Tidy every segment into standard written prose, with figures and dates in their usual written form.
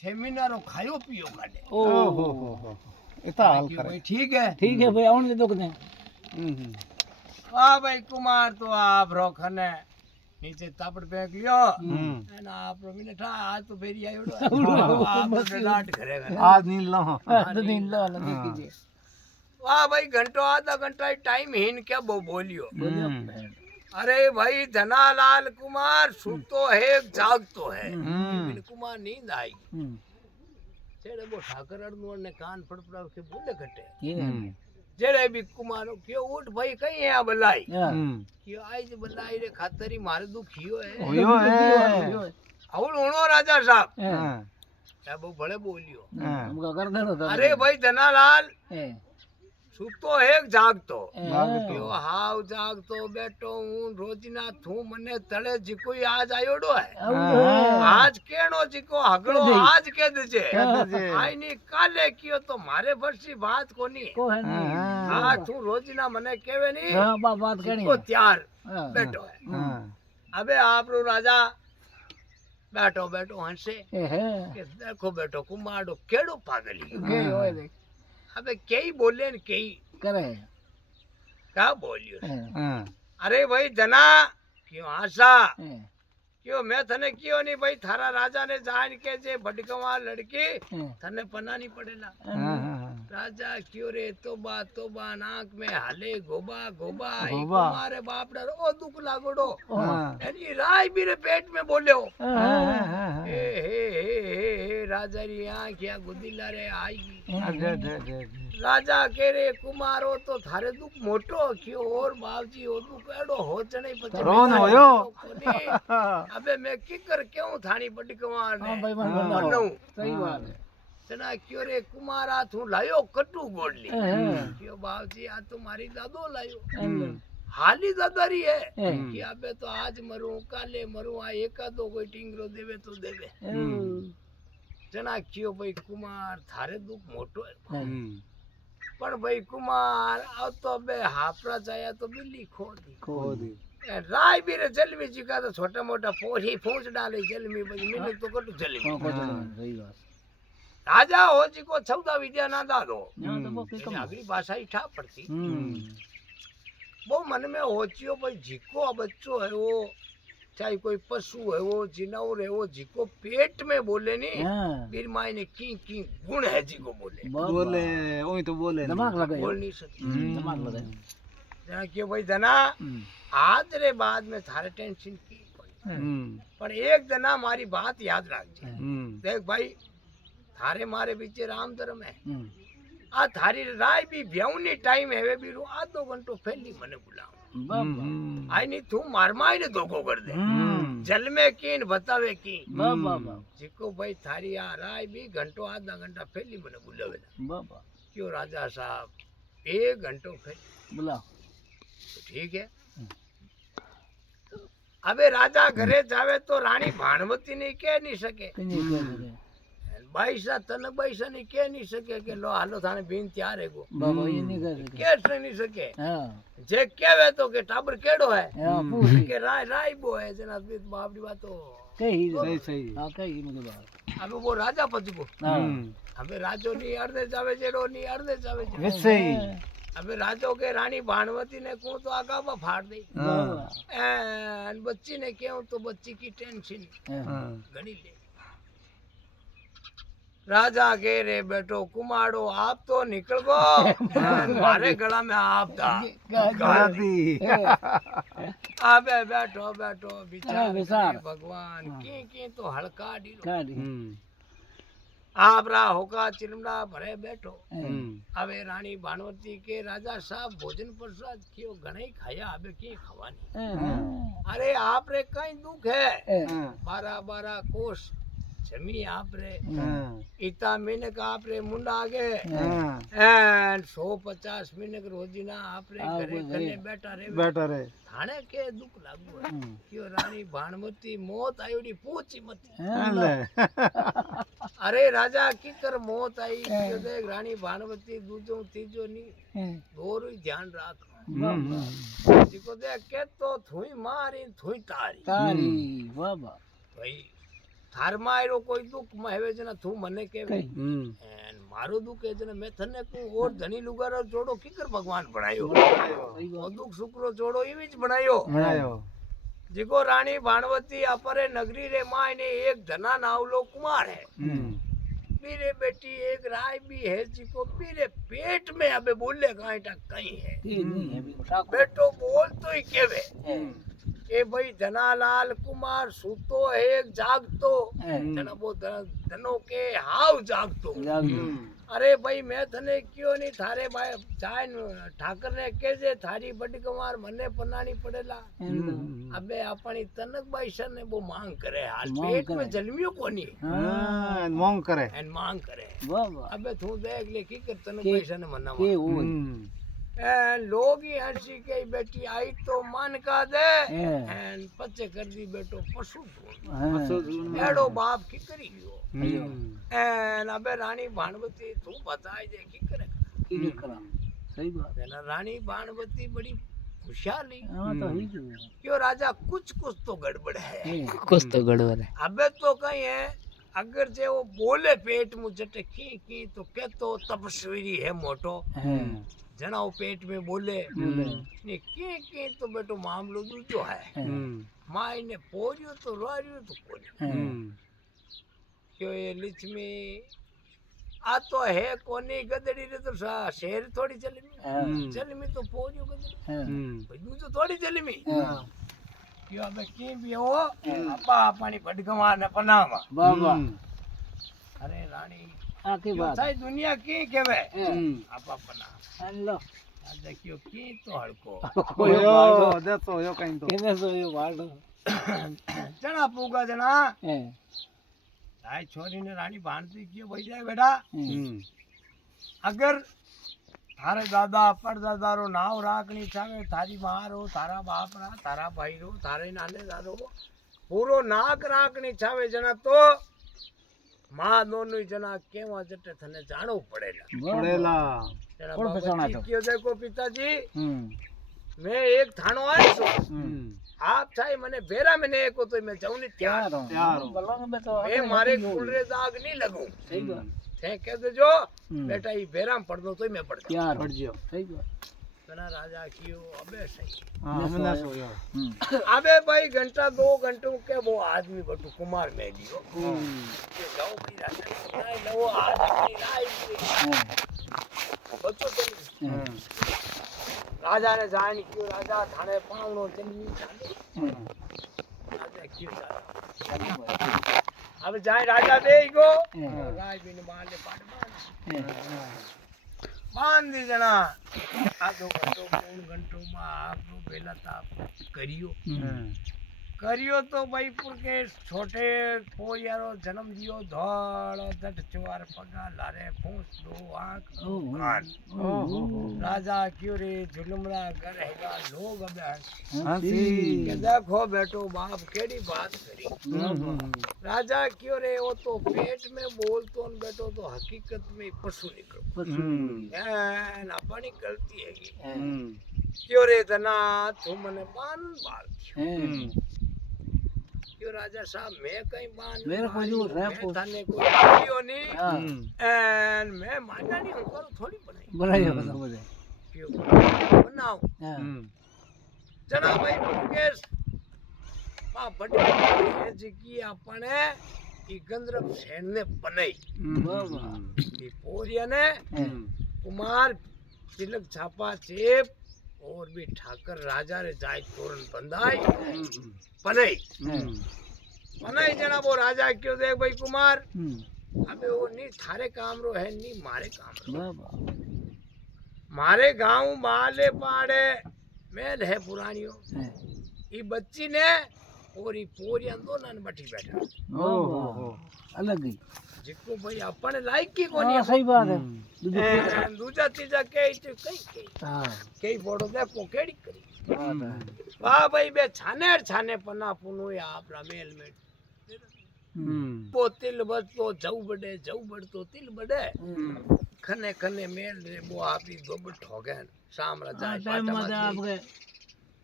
सेमिनारो खायो पियो काटे ओहो हो इतना हाल कि करे भाई ठीक है भाई आउण दे दो कने वाह भाई कुमार तो आप रोखने नीचे तापड़ फेंक लियो एना आप रो मिने ठा आज तो फेरी आयोडो आप डांट करेगा आज नील लो आज दिन लो लगे कीजिए वाह भाई घंटो आधा घंटा टाइम हिन क्या बोलियो अरे भाई धनालाल कुमार सुतो है जागतो है बिन कुमार नींद आई जेड़े वो ठाकर अड़नुर ने कान फड़फड़ा के बोले कटे जेड़े भी कुमारो क्यों उठ भाई कहीं है बलाई क्यों आई जे बलाई रे खातरी मारे दुखियो है होयो है और उनो राजा साहब अब वो बड़े बोलियो हमका कर देनो अरे भाई धनालाल सुतो है जागतो जागतो। क्यों हाव जागतो बैठो हूँ रोजना थू मने तले जिको आज आयोडो है आज केनो जिको हगड़ो आज के दजे आई नी काले कियो तो मारे वर्षी बात कोनी को है नहीं हाँ तू रोजना मने केवे नी हां बात करनी जिको त्यार हाँ, बैठो है अबे आप रो राजा बैठो बैठो हंसे के देखो बैठो कुमारडो केड़ो पागली के होए देख अबे कई बोले न कई करे क्या बोलियो अरे भाई जना क्यों आशा क्यों मैं थने क्यों नहीं भाई थारा राजा ने जान के जे भटकवा लड़की थने पना नहीं पड़ेला राजा क्यों रे तोबा नाक में हाले गोबा गोबा हमारे बाप डर ओ दुख लागोडो यानी राय भी रे पेट में बोले हो हे राजा री आँख या गुदिला रे आएगी राजा के रे कुमारो तो थारे दुख मोटो क्यों और बाबजी ओ दुख एडो हो चने पछे रोन होयो अबे मैं किकर क्यों थानी पटकवार ने हां भाई मन सही बात है जना क्यों रे कुमारा तू लायो कटू गोडली क्यों बाबजी आ तुम्हारी दादो लायो हाली दादारी है कि अबे तो आज मरूं काले मरूं आ एका दो कोई टिंगरो देवे तो देवे जना क्यों भाई कुमार थारे दुख मोटो है पण भाई कुमार अब तो बे हापरा जाया तो बिल्ली खो दी राय भी रे जलमी जी का तो छोटा मोटा पोरी फूंच डाले जलमी बजी मिले तो कटू जलमी सही बात राजा हो जी को सौदा विद्या ना दादो अगली भाषा ही ठा पड़ती वो मन में होचियो भाई जिको बच्चो है वो चाहे कोई पशु है वो जिनौर है वो जिको पेट में बोले नहीं फिर माई ने की गुण है जिको बोले वही तो बोले दिमाग लगा बोल नहीं सकती दिमाग लगा जना क्यों भाई जना आज रे बाद में थारे टेंशन की पर एक जना हमारी बात याद रख देख भाई थारे मारे पीछे राम धर्म है आ थारी राय भी ब्यावनी टाइम है वे भी रो आधो घंटो फैली मने बुलाओ आई नहीं तू मार माई ने धोखो कर दे जल में कीन बतावे की जिको भाई थारी आ राय भी घंटो आधा घंटा फैली मने बुलावे क्यों राजा साहब 1 घंटो फैली बुलाओ ठीक है अबे राजा घरे जावे तो रानी भानवती ने कह नहीं सके बाईसा तन बाईसा ने कह नहीं सके के लो हालो थाने बीन तैयार है गो बाबा ये नहीं कर सके कह नहीं सके हां जे कहवे तो के टाबर केड़ो है पूछ के राय राय बो है जना बाप दी बात तो कही सही हां कही मुझे बात अब वो राजा पति को हां अबे राजो नी अर्धे जावे जेड़ो नी अर्धे जावे वैसे ही अबे राजो के रानी भानवती ने को तो आगा में फाड़ दी एन बच्ची ने क्यों तो बच्ची की टेंशन घनी ले राजा के रे बेटो कुमारो आप तो निकल गो मारे गला में आप था अबे बैठो बैठो विचार भगवान की तो हड़का डी आप रा होका चिलमड़ा भरे बैठो अबे रानी भानवती के राजा साहब भोजन प्रसाद क्यों घणे खाया अबे की खवानी अरे आप रे कई दुख है 12 कोस जमी आप रे इता मिनक आप रे मुंडा आगे एंड 150 मिनक रोजीना आप रे घरे कने बैठा रे थाने के दुख लागो क्यों रानी भानवती मौत आयोडी पूछी मती अरे राजा की कर मौत आई क्यों देख रानी भानवती दूजो तीजो नी दोरो ध्यान राख जिको देख के तो थुई मारी थुई तारी बाबा भाई થારમાં આયરો કોઈ દુઃખ માં હવે જના તું મને કેવે હમ એન મારું દુઃખ એ જને મેં તને કહું ઓર ધણી લુગારો જોડો કીકર ભગવાન બનાયો ઓ દુઃખ સુકરો જોડો એવી જ બનાયો બનાયો જીગો રાણી ભાણવતી अपरे नगरी रे माय ने एक धना नावलो कुमार है હમ मेरे बेटी एक राय भी है जिको मेरे पेट में अबे बोले कांटा कहीं है ये नहीं है अभी ठाकुर बेटो बोल तो ही केवे है ए भाई धनालाल कुमार सूतो है एक जागतो है जना वो धनो के हाव जागतो जागो अरे भाई मैं थने क्यों नहीं थारे भाई जान ठाकर ने केजे थारी बड़ी कुमार मने पनानी पड़ेला अबे अपनी तनक भाई सर ने वो मांग करे हाल मांग पेट करे। में जलमियो कोनी હા મોંગ કરે एन मांग करे वाह वाह अबे तू देख ले की कर तनक के- भाई सर ने मना के वो હમ एन लोग ही हंसी के बेटी आई तो मन का दे है एन पचे कर दी बेटो पशु ढूंढ है एड़ो बाप की करी गयो હમ एन अबे रानी भानवती तू बताई दे की करे ये करा सही बात है ना रानी भानवती बड़ी खुशहाली हाँ तो ही जो क्यों राजा कुछ तो गड़बड़ है है कुछ तो गड़बड़ है अबे तो कहीं है अगर जे वो बोले पेट मुझे की तो के तो तपस्वी है मोटो है जना वो पेट में बोले बोले। ने की तो बेटो मामलो दूजो है હમ माई ने पोरियो तो रोरियो तो कोनी है હમ क्यों ये लिचमी आ तो है कोनी गदड़ी रे तो शेर थोड़ी चलमी है चलमी तो पोरियो गदड़ी है હમ भाई दूजो थोड़ी चलमी हाँ। क्यों अबे की भी हो अपा पानी भटकमा ने पनामा बाबा अरे रानी आके क्यों बात थाई दुनिया की केवे है आपा पना हेलो आ देखियो की तो हड़को ઓયો દેતો યો કઈ તો केने सो ये वाडो जना पूगा जना है भाई छोरी ने रानी भानती क्यों भाई जाए बेटा હમ अगर थारे दादा परदादा रो नाव राखनी चाहे थारी माँ रो थारा बाप रा थारा भाई रो थारे नाने दादो पूरो नाक राखनी चाहे जना तो माँ दोनों जना केवा जटे थने जानो पड़ेगा પડેલા जना कौन बाबा फसाना जी तो? क्यों देखो पिताजी हम्म मैं एक थानो आयो छो હમ आप चाहे मने बेरा में ने को तो मैं जाऊं नहीं क्या त्यार रहो त्यार हो। बलवान में तो मैं मारे कुलरे दाग नहीं लगूं सही बात थे कह दे जो हम्म। बेटा ये बेरा में पड़ दो तो मैं पड़ जाऊं क्या रहो પડજ્યો सही बात तना राजा कियो अबे सही હા હમણાં છો યો अबे भाई घंटा 2 घंटों के वो आदमी बटू कुमार में दियो के जाओ भाई राजा नहीं लो आदमी लाई बच्चो चली राजा ने जान क्यों राजा थाने पावनो चली चाले राजा क्यों जा अब जाए राजा दे गो राज बिन माले पाट बांध दी जना आधो घंटो 3 घंटों में आपनो पहला ताप करियो तो भाई पुर के छोटे पोयारो जन्म दियो धड़ दट चुआर पगा लारे फूस दो आंख दो कान राजा क्यों रे जुलमरा घर हैगा लोग अबे હાથી के देखो बेटो बाप केड़ी बात करी राजा क्यों रे वो तो पेट में बोल तो न बेटो तो हकीकत में पशु निकलो एन अपनी गलती है क्यों रे तना तू मने बान बाल क्यों राजा साहब मैं कहीं बान मेरे को जो रैप हो- थाने कोई दियो नहीं हाँ एन मैं माना नहीं हूं करो थोड़ी बनाई बनाइए बता मुझे क्यों बनाओ हाँ जना भाई मुकेश पा बड़ी है जी की अपने ई गंधर्व सेन ने बनाई बाबा ई पोरिया ने कुमार तिलक छापा चेप और भी ठाकर राजा रे जाय तोरण बंधाई बनाई बनाई जना वो राजा क्यों देख भाई कुमार अबे वो नी थारे काम रो है नी मारे काम रो बाबा मारे गांव माले पाड़े मेल है पुरानियों ई बच्ची ने और ई पोरिया दोनों ने बठी बैठा बाबा अलग ही जिको भाई अपन लाइक की कोनी हाँ सही बात है दूजा तीजा के तो कई हाँ कई फोटो देखो केड़ी करी बात है वाह भाई बे छाने छाने पन्ना पुनो या आपरा मेल में वो तिल बद तो जऊ बड़े तो तिल बड़े खने खने मेल रे वो आपी दोबट हो गए शाम रा जाए टाइम में पाटा आपके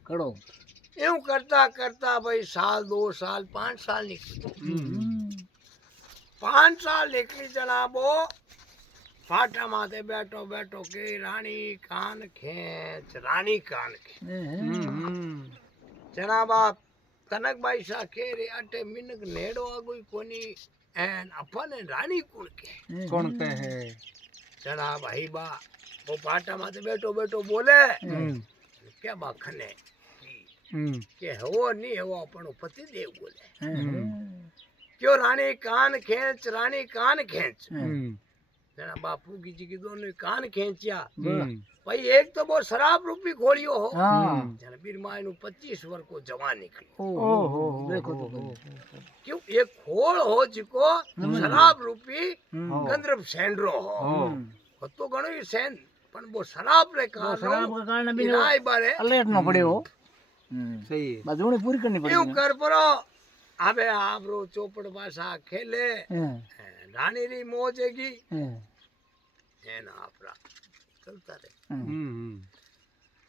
करो यूं करता करता भाई साल 2 साल 5 साल निकल 5 साल एकली जनाबो फाटा माथे बैठो बैठो के रानी कान खेच जनाबा तनक भाई सा के रे अटे मिनक नेड़ो अगुई कोनी एन अपन रानी कुण के कौन कहे जना भाई बा वो फाटा माथे बैठो बैठो बोले क्या बाखने के हो नहीं हो अपन पति देव बोले क्यों रानी कान खेच जना बापू की जी की दोनों कान खेचिया भाई एक तो वो शराब रूपी खोलियो हो जना बीर माई नु 25 वर्ष को जवान निकली देखो तो क्यों एक खोल हो जिको शराब रूपी गंधर्व सेंड्रो हो तो घणो ही सेन पण वो शराब रे कारण भी राय बारे अलर्ट न पड़े हो सही है बात उन्हें पूरी करनी क्यों पड़ेगी कर परो अबे आपरो चौपड़ भाषा खेले रानी री मौजेगी है ना आपरा चलता रे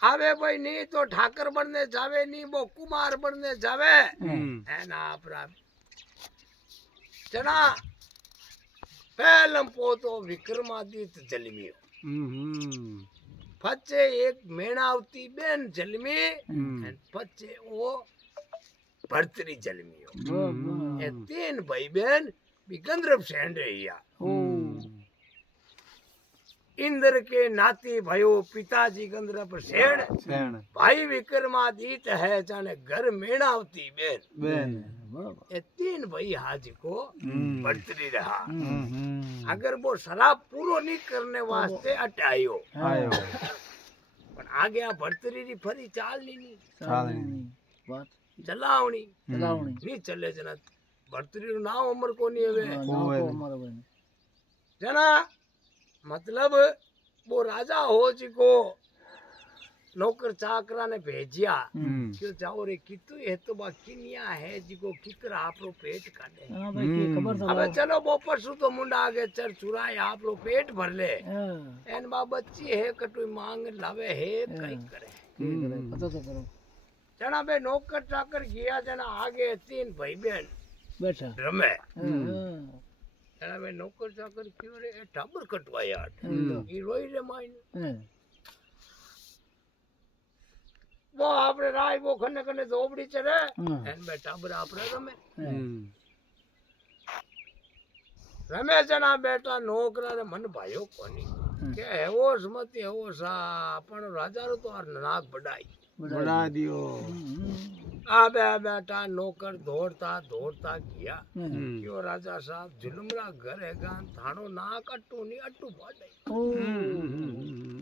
अबे भाई नहीं तो ठाकर बनने जावे नहीं वो कुमार बनने जावे है ना आपरा जना पहलम पोतो विक्रमादित्य जलमियो पचे एक मेणावती बेन जलमी पचे वो भरतरी जलमियो ये 3 भाई बहन गंधर्व सेन रहिया इंद्र के नाती भयो पिताजी गंधर्व सेन भाई विक्रमादित्य है जाने घर मेणावती बेन ये 3 भाई हाजी को भरतरी रहा अगर वो शराब पूरो नहीं करने वास्ते अटायो पर आगे आ भरतरी री फरी चाल नहीं बात चलावनी नहीं चले जना भरतरी नु नाम अमर को नहीं हवे जना मतलब वो राजा हो जिको नौकर चाकरा ने भेजिया क्यों जाओ रे कितु है तो बाकिनिया है जिको किकर आपरो पेट काटे हां भाई की खबर था अबे चलो वो पशु तो मुंडा आगे चर चुराए आपरो पेट भर ले एन बा बच्ची है कटुई मांग लावे है कई करे पता तो करो जना बे नौकर चाकर गया जना आगे 3 भाई बहन बैठा रमे जना बे नौकर चाकर क्यों रे टाबर कटवाया ई रोई रे माइन वो आपरे राय वो खने खने झोपड़ी चढ़े एन बे टाबर आपरे रमे जना बेटा नौकरा रे मन भायो कोनी के हेवोस मत हेवोस पण राजा रो तो नाक बढ़ाई बढ़ा दियो आबे बेटा नौकर दौड़ता दौड़ता गया क्यों राजा साहब जुलमरा घर है गान थानो नाक अट्टू नहीं अट्टू बाड़े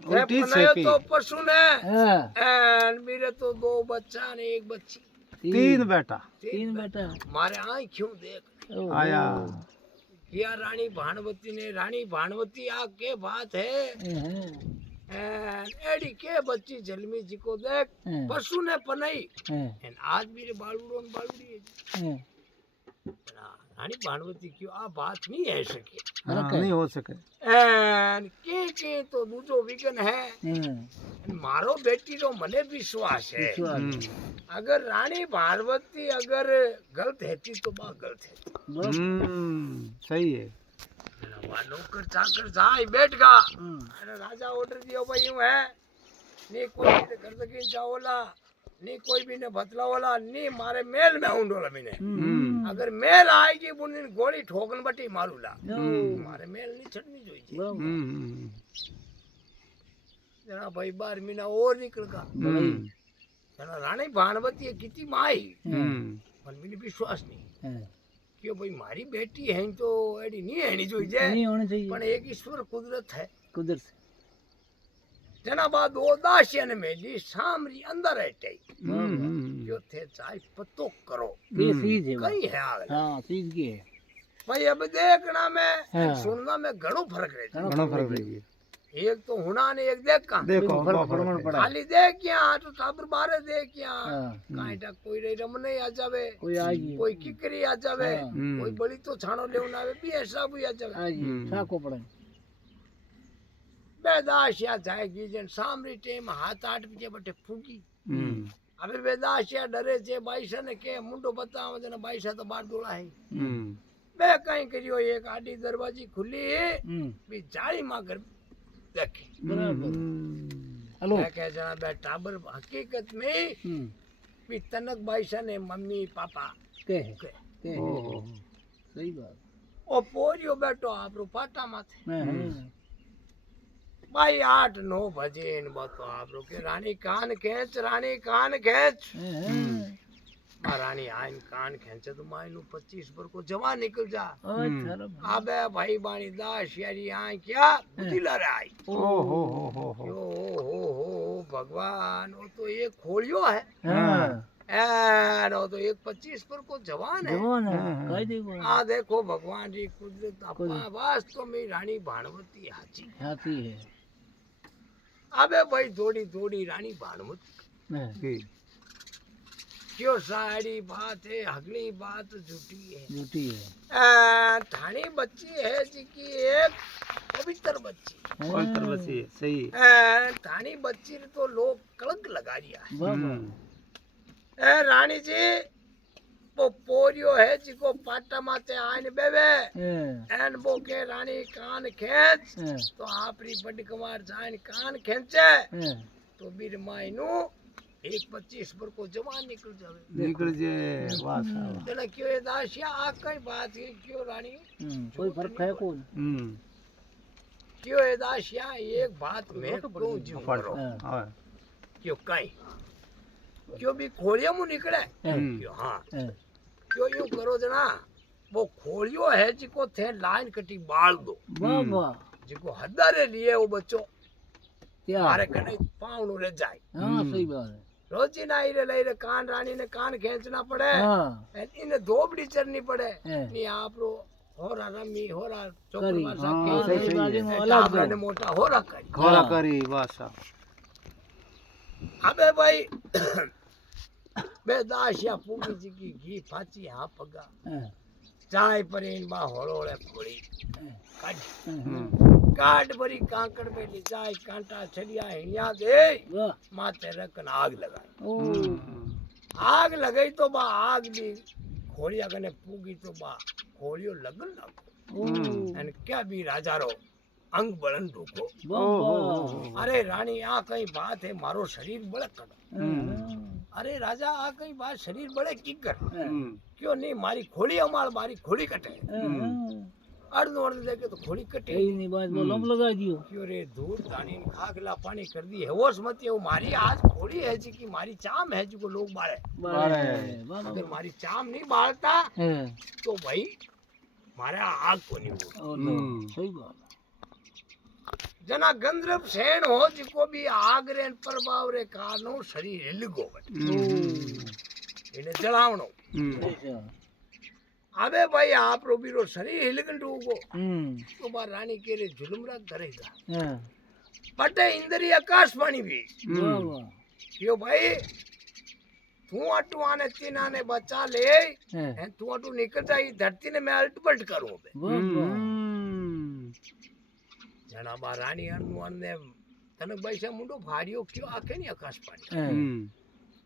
उल्टी बनायो सेपी तो पशु ने एन मेरे तो 2 बच्चा ने 1 बच्ची 3 बेटा मारे आई क्यों देख आया किया रानी भानवती आ के बात है एडी के बच्ची जलमी जी को देख पशु ने पनई एन आज मेरे बालूड़ो ने बालूड़ी है रानी भानवती क्यों आ बात नहीं है सके नहीं हो सके एन के तो दूजो विघन है मारो बेटी रो मने विश्वास है अगर रानी पार्वती अगर गलत हैती तो बा गलत है सही है नौकर चाकर जाए बैठ गा अरे राजा ऑर्डर दियो भाई यूं है नी कोई भी कर सके जाओला नी कोई भी ने बतलाओला नी मारे मेल में हुंडोला मिने अगर मेल आएगी बुनी गोली ठोकन बटी मारूला मारे मेल नहीं छड़नी जोईजे जना भाई 12 महीना और निकल गा जना रानी भानवती कितनी माई पर मेरी विश्वास नहीं क्यों भाई मारी बेटी है तो एडी नहीं है जो नहीं होनी चाहिए पण एक ईश्वर कुदरत है कुदरत जना बाद 2 दासियन में ली सामरी अंदर हटे जो थे चाहे पतो करो ये सीध है कहीं है आगे हां सीध की है भाई अब देखना में सुनना में घणो फर्क रहे एक तो हुना ने एक देख का देखो खाली देख क्या तो साबर बारे देख क्या काईटा कोई रे रमने आ जावे कोई किकरी आ जावे कोई बड़ी तो छानो लेवन आवे भी ऐसा भी आ जावे साको पड़े बेदाशिया जाएगी जन सामरी टेम 7-8 बजे बटे फूकी अबे बेदाशिया डरे जे बाईसा ने के मुंडो बताव जन बाईसा तो बार डोला है બે કઈ કર્યો એક આડી દરવાજી ખુલી બી જાળીમાં ઘર દેખી બરાબર हेलो मैं कह जरा बे टाबर हकीकत में भी तनक बाईसा ने मम्मी पापा के के ઓહો सही बात ओ पोरियो बेटो आपरो पाटा माथे हाँ, भाई 8-9 बजे इन बातो आपरो के रानी कान खेच आ रानी आइन कान खेचे तो माइनु 25 पर को जवान निकल जा अबे भाई बाणी दास यारी आ क्या बुद्धीला रे आई ઓહો हो भगवान वो तो एक खोलियो है हाँ, एन वो तो एक 25 पर को जवान है जवान है कह देखो आ देखो भगवान जी कुदरत अपना वास्तव में रानी भानुमती हाची हाथी है अबे भाई दौड़ी दौड़ी रानी भानुमती हाँ, કી क्यों सारी बात है अगली बात झूठी है झूठी है ठाणी बच्ची है जी की एक पवित्र बच्ची પવિત્ર બસી સહી ठाणी बच्ची ने तो लोग कलंक लगा दिया है बाबा रानी जी वो पोरियो है जी को पाटा माते आइन बेवे हाँ, एन बो के रानी कान खेच हाँ, तो आपरी बड़ कुमार जाइन कान खेचे हाँ, तो बीर मायनु एक 25 पर को जवान निकल जावे નીકળી જે વાહ जना क्यों ये दासिया आ कई बात है क्यों रानी कोई फर्क है कौन क्यों ये दासिया एक बात में क्यों जीव करो હા क्यों कई क्यों भी खोलिया मुंह निकले क्यों हाँ क्यों यूं करो जना वो खोलियो है जिको थे लाइन कटी बाल दो बाबा जिको हदारे लिए वो बच्चो क्या मारे कने पाँव नु रह जाए हाँ सही बात है रोजी ना रे लई रे कान रानी ने कान खींचना पड़े हाँ इन्हें धोबड़ी चरनी पड़े हाँ। नी आप रो होरा रमी होरा करी। चोकर भाषा हाँ, के सही है। ने अलग टाबरा दो। ने मोटा होरा करी ખોરા કરી વાહ अबे भाई बे दासिया पूगी जी की घी फाची हाँ पगा हाँ, चाय पर इन बा होड़ोड़े खोड़ी काट काट भरी कांकड़ में ले जाए कांटा छड़िया हिया दे वाह माथे रखन आग लगाई ओ आग लगाई तो बा आग भी खोलिया कने पूगी तो बा खोलियो लगन लगो ओ અને क्या भी राजा रो अंग बळन ढूको बाबा अरे रानी आ कई बात है मारो शरीर बड़े कर हाँ, अरे राजा आ कई बात शरीर बड़े की कर हाँ, क्यों नहीं मारी खोली अमाल मारी खोली कटे हाँ, अर्ध वर्ध देखे तो खोली कटे कहीं नहीं बात बोलो लगा दियो क्यों रे दूर दानी ने खाखला पानी कर दी है होश मत ये वो मारी आज खोली है जी की मारी चाम है जी को लोग बाड़े बाबा अगर मारी चाम नहीं बाळता हाँ, तो भाई मारे आग को नहीं हो और लो, सही बात जना गंधर्व सेन हो जिको भी आग रे प्रभाव रे कारणो शरीर हिलगो इने जलावणो ऐसा अबे भाई आप रो बीरो शरीर हिलगन डूगो हम्म तो बा रानी के रे जुलमरा करेगा हाँ बटे इंद्री आकाशवाणी भी बाबा क्यों भाई तू अटू आने तीना ने बचा ले हाँ हैं तू अटू निकल जाई धरती ने मैं अल्ट पलट करूं बे बाबा जना बा रानी अनु ने तनक भाई से मुंडो फाड़ियो क्यों आके नहीं आकाशवाणी हाँ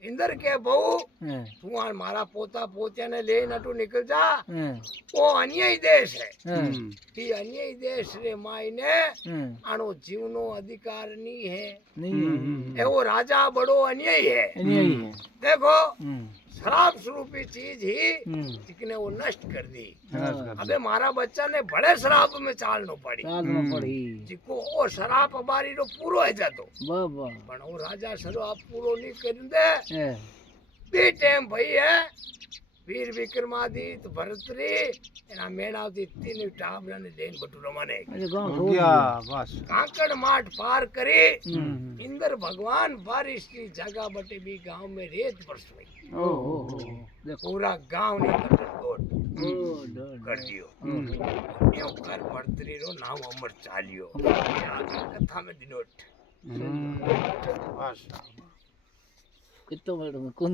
इंदर के बहू हाँ तू आ मारा पोता पोत्या ने ले नटू निकल जा हाँ वो अन्यायी देश है हाँ ये अन्यायी देश रे माई ने हाँ आनो जीवनो अधिकार नहीं है नहीं ए वो राजा बड़ो अन्यायी है नहीं है देखो हम्म शराब स्वरूपी चीज ही जिसने वो नष्ट कर दी अबे मारा बच्चा ने बड़े शराब में चालनो पड़ी चालना पड़ी जिको ओ शराब हमारी रो पूरो है जातो बाबा पण वो राजा शराब पूरो नहीं कर दे हाँ बी टाइम भई है वीर विक्रमादित्य भरतरी एना मेणावती तीन टाबरा ने देन बटू रमाने अरे गांव छोड़ ગયા બસ कांकड़ माठ पार करे हम्म इंद्र भगवान बारिश की जगह बटे भी गांव में रेत बरस गई ओ देखो पूरा गांव ने कटोट ओ डर कर दियो यो कर भरतरी रो नाम अमर चालियो आगे कथा में दिनोट બસ कितना बड़ा कौन